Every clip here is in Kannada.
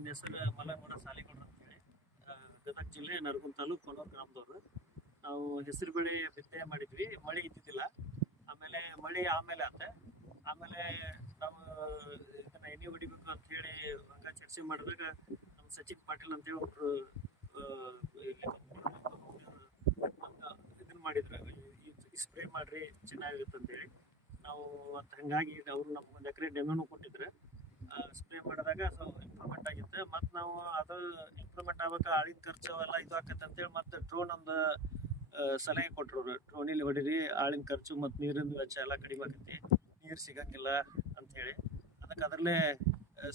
ನನ್ನ ಹೆಸರು ಮಲ್ಲನಗೌಡ ಸಾಲಿಗೌಡ್ರ ಅಂತೇಳಿ. ಗದಗ ಜಿಲ್ಲೆ ನರಗುಂದ ತಾಲೂಕು ಕೊಣೂರು ಗ್ರಾಮದವ್ರು. ನಾವು ಹೆಸರು ಬೆಳೆ ಬಿತ್ತನೆ ಮಾಡಿದ್ವಿ, ಮಳೆ ಇದ್ದಿದ್ದಿಲ್ಲ. ಮಳೆ ಆಮೇಲೆ ಆಮೇಲೆ ನಾವು ಇದನ್ನ ಎಣ್ಣೆ ಹೊಡಿಬೇಕು ಅಂತ ಹೇಳಿ ಹಂಗ ಚರ್ಚೆ ಮಾಡಿದಾಗ ನಮ್ಮ ಸಚಿನ್ ಪಾಟೀಲ್ ಅಂತೇಳಿ ಒಬ್ರು ಇದನ್ನ ಮಾಡಿದ್ರು, ಸ್ಪ್ರೇ ಮಾಡ್ರಿ ಚೆನ್ನಾಗಿರುತ್ತೆ ಅಂತೇಳಿ. ನಾವು ಮತ್ತು ಹಂಗಾಗಿ ಅವರು ನಮ್ಗೆ ಒಂದು ಎಕರೆ ಡೆಮೋನು ಕೊಟ್ಟಿದ್ರೆ ಸ್ಪ್ರೇ ಮಾಡಿದಾಗ ಇಂಪ್ರೂವ್ಮೆಂಟ್ ಆಗಿತ್ತು. ಮತ್ತು ನಾವು ಅದು ಇಂಪ್ರೂವ್ಮೆಂಟ್ ಆಗ್ಬೇಕು, ಆಳಿನ ಖರ್ಚು ಎಲ್ಲ ಇದು ಆಕತ್ತೆ ಅಂತೇಳಿ ಮತ್ತೆ ಡ್ರೋನ್ ಒಂದು ಸಲಹೆ ಕೊಟ್ಟರು. ಡ್ರೋನಿಲಿ ಹೊಡೀರಿ, ಆಳಿನ ಖರ್ಚು ಮತ್ತು ನೀರಿನ ವೆಚ್ಚ ಎಲ್ಲ ಕಡಿಮೆ ಆಕತಿ, ನೀರು ಸಿಗಂಗಿಲ್ಲ ಅಂಥೇಳಿ ಅದಕ್ಕೆ ಅದರಲ್ಲೇ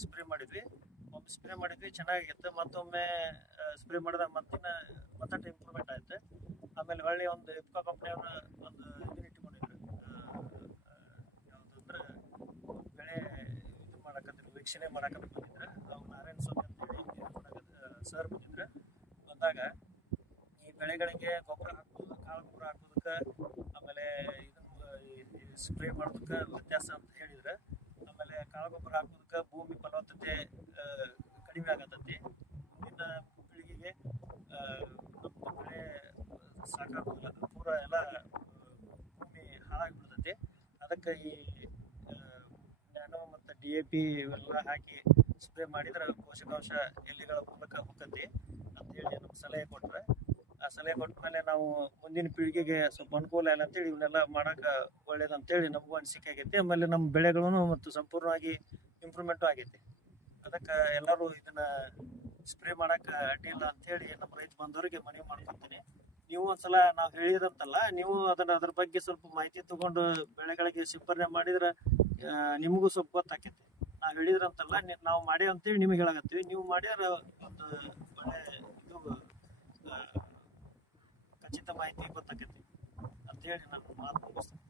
ಸ್ಪ್ರೇ ಮಾಡಿದ್ವಿ. ಒಮ್ಮೆ ಸ್ಪ್ರೇ ಮಾಡಿದ್ವಿ, ಚೆನ್ನಾಗಿತ್ತು. ಮತ್ತೊಮ್ಮೆ ಸ್ಪ್ರೇ ಮಾಡಿದಾಗ ಮತ್ತಷ್ಟು ಇಂಪ್ರೂವ್ಮೆಂಟ್ ಆಯ್ತು. ಆಮೇಲೆ ಹೊಳ್ಳಿ ಒಂದು ಇಫ್ಕಾ ಕಂಪ್ನಿಯವರು ಒಂದು ಇದನ್ನ ಇಟ್ಕೊಂಡಿದ್ರು, ಯಾವುದಂದ್ರೆ ಬೆಳೆ ಇದು ಮಾಡಕತ್ತಿದ್ರು, ವೀಕ್ಷಣೆ ಮಾಡಕತ್ತ ಬಂದಿದ್ರು. ಅವ್ರು ನಾರಾಯಣ ಸ್ವಾಮಿ ಅಂತೇಳಿ ಸರ್ ಬಂದಾಗ ಈ ಬೆಳೆಗಳಿಗೆ ಗೊಬ್ಬರ ಹಾಕೋದು, ಕಾಳು ಗೊಬ್ಬರ ಹಾಕೋದಕ್ಕೆ ಆಮೇಲೆ ಇದನ್ನು ಸ್ಪ್ರೇ ಮಾಡೋದಕ್ಕೆ ವ್ಯತ್ಯಾಸ ಅಂತ ಹೇಳಿದ್ರೆ, ಆಮೇಲೆ ಕಾಳು ಗೊಬ್ಬರ ಹಾಕೋದಕ್ಕೆ ಭೂಮಿ ಫಲವತ್ತತೆ ಕಡಿಮೆ ಆಗತ್ತೈತಿ. ಮುಂದಿನ ಪೀಳಿಗೆಗೆ ನಮ್ಮ ಬೆಳೆ ಸಾಕಾಗೋದಿಲ್ಲ, ಪೂರ ಎಲ್ಲ ಭೂಮಿ ಹಾಳಾಗಿಬಿಡ್ತೈತಿ. ಅದಕ್ಕೆ ಈ ನ್ಯಾನೋ ಮತ್ತು DAP ಇವೆಲ್ಲ ಹಾಕಿ ಸ್ಪ್ರೇ ಮಾಡಿದ್ರೆ ಪೋಷಕಾಂಶ ಎಲೆಗಳ ಮೂಲಕ ಹೋಗತಿ ಅಂತೇಳಿ ನಮ್ಗೆ ಸಲಹೆ ಕೊಟ್ಟರೆ, ಆ ಸಲಹೆ ಕೊಟ್ಟ ಮೇಲೆ ನಾವು ಮುಂದಿನ ಪೀಳಿಗೆಗೆ ಸ್ವಲ್ಪ ಅನುಕೂಲ ಇಲ್ಲ ಅಂತೇಳಿ ಇವನ್ನೆಲ್ಲ ಮಾಡೋಕೆ ಒಳ್ಳೇದಂತೇಳಿ ನಮಗೂ ಅನಿಸಿಕೆ ಆಗೈತಿ. ಆಮೇಲೆ ನಮ್ಮ ಬೆಳೆಗಳೂ ಮತ್ತು ಸಂಪೂರ್ಣವಾಗಿ ಇಂಪ್ರೂವ್ಮೆಂಟು ಆಗೈತಿ. ಅದಕ್ಕೆ ಎಲ್ಲರೂ ಇದನ್ನ ಸ್ಪ್ರೇ ಮಾಡೋಕೆ ಅಡ್ಡಿಲ್ಲ ಅಂಥೇಳಿ ನಮ್ಮ ರೈತ ಬಂದವರಿಗೆ ಮನವಿ ಮಾಡ್ಕೊತೀನಿ. ನೀವು ಒಂದ್ಸಲ ನಾವು ಹೇಳಿರಂತಲ್ಲ, ನೀವು ಅದ್ರ ಬಗ್ಗೆ ಸ್ವಲ್ಪ ಮಾಹಿತಿ ತಗೊಂಡು ಬೆಳೆಗಳಿಗೆ ಸಿಂಪರಣೆ ಮಾಡಿದ್ರೆ ನಿಮಗೂ ಸ್ವಲ್ಪ ಗೊತ್ತಾಕೈತಿ. ನಾವು ಹೇಳಿದ್ರಂತಲ್ಲ, ನಾವು ಮಾಡಿ ಅಂತೇಳಿ ನಿಮಗೆ ಹೇಳಕತ್ತೀವಿ. ನೀವು ಮಾಡಿದ್ರೆ ಒಂದು ಒಳ್ಳೆ ಇದು ಖಚಿತ ಮಾಹಿತಿ ಗೊತ್ತಾಕೈತಿ ಅಂತೇಳಿ ನಾನು ಮಾತು ಮುಗಿಸ್ತೀನಿ.